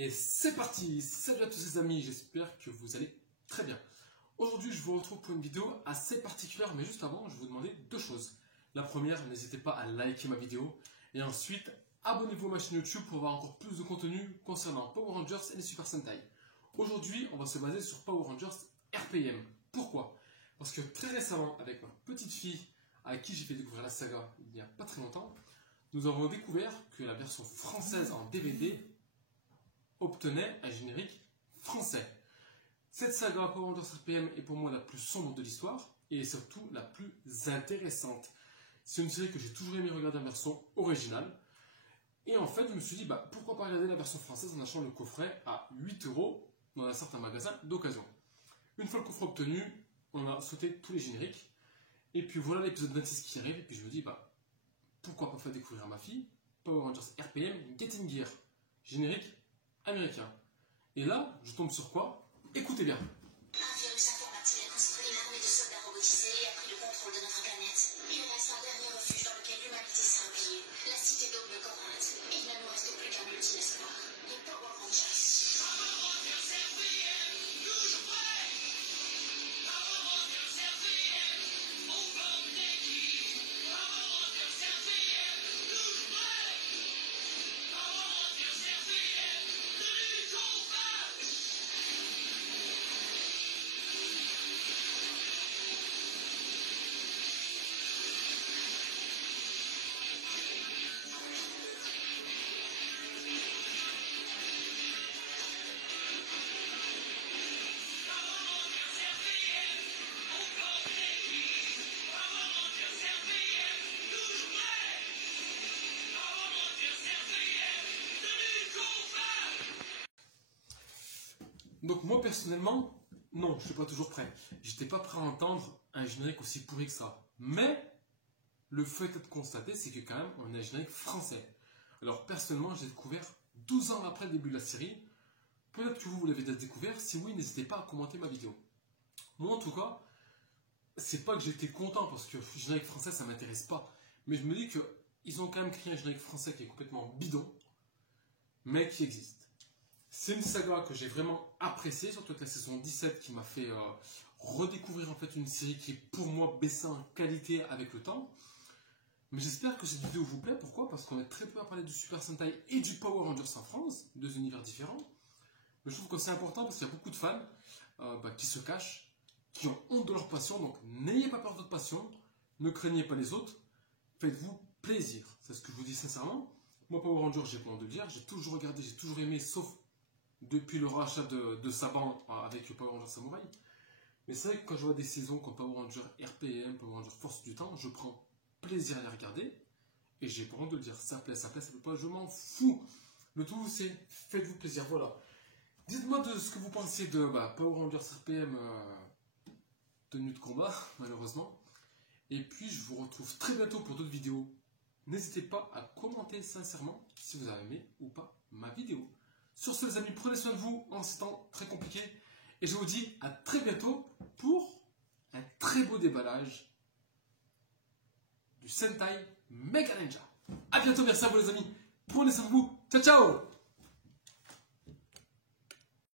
Et c'est parti! Salut à tous les amis, j'espère que vous allez très bien. Aujourd'hui, je vous retrouve pour une vidéo assez particulière, mais juste avant, je vais vous demander deux choses. La première, n'hésitez pas à liker ma vidéo. Et ensuite, abonnez-vous à ma chaîne YouTube pour avoir encore plus de contenu concernant Power Rangers et les Super Sentai. Aujourd'hui, on va se baser sur Power Rangers RPM. Pourquoi? Parce que très récemment, avec ma petite fille, à qui j'ai fait découvrir la saga il n'y a pas très longtemps, nous avons découvert que la version française en DVD obtenait un générique français. Cette saga Power Rangers RPM est pour moi la plus sombre de l'histoire et surtout la plus intéressante. C'est une série que j'ai toujours aimé regarder en version originale. Et en fait, je me suis dit, pourquoi pas regarder la version française en achetant le coffret à 8 € dans un certain magasin d'occasion. Une fois le coffret obtenu, on a sauté tous les génériques. Et puis voilà l'épisode 26 qui arrive. Et puis je me dis, pourquoi pas faire découvrir à ma fille Power Rangers RPM Getting Gear, générique américain. Et là, je tombe sur quoi? Écoutez bien. Un virus informatique a construit une armée de soldats robotisés et a pris le contrôle de notre planète. Il reste un dernier refuge dans lequel l'humanité s'est repliée. La cité d'Aube de Corinthe. Il ne nous reste plus qu'un ultime espoir. Les Power Rangers. Donc moi personnellement, non, je suis pas toujours prêt. J'étais pas prêt à entendre un générique aussi pourri que ça. Mais le fait est de constater, c'est que quand même on a un générique français. Alors personnellement, j'ai découvert 12 ans après le début de la série. Peut-être que vous l'avez déjà découvert. Si oui, n'hésitez pas à commenter ma vidéo. Moi en tout cas, c'est pas que j'étais content parce que le générique français ça m'intéresse pas. Mais je me dis que ils ont quand même créé un générique français qui est complètement bidon, mais qui existe. C'est une saga que j'ai vraiment appréciée, surtout avec la saison 17 qui m'a fait redécouvrir en fait une série qui est pour moi baissée en qualité avec le temps. Mais j'espère que cette vidéo vous plaît. Pourquoi? Parce qu'on est très peu à parler du Super Sentai et du Power Rangers en France, deux univers différents. Mais je trouve que c'est important parce qu'il y a beaucoup de fans qui se cachent, qui ont honte de leur passion. Donc n'ayez pas peur de votre passion, ne craignez pas les autres, faites-vous plaisir. C'est ce que je vous dis sincèrement. Moi, Power Rangers, j'ai pas honte de le dire, j'ai toujours regardé, j'ai toujours aimé, sauf depuis le rachat de Saban avec Power Rangers Samurai. Mais c'est vrai que quand je vois des saisons comme Power Rangers RPM, Power Rangers Force du Temps, je prends plaisir à les regarder. Et j'ai pas honte de le dire, ça plaît, ça plaît pas, je m'en fous. Le tout c'est, faites-vous plaisir, voilà. Dites-moi de ce que vous pensez de Power Rangers RPM tenue de combat, malheureusement. Et puis je vous retrouve très bientôt pour d'autres vidéos. N'hésitez pas à commenter sincèrement si vous avez aimé ou pas ma vidéo. Sur ce les amis, prenez soin de vous en ces temps très compliqués. Et je vous dis à très bientôt pour un très beau déballage du Sentai Mega Ninja. A bientôt, merci à vous les amis. Prenez soin de vous. Ciao ciao.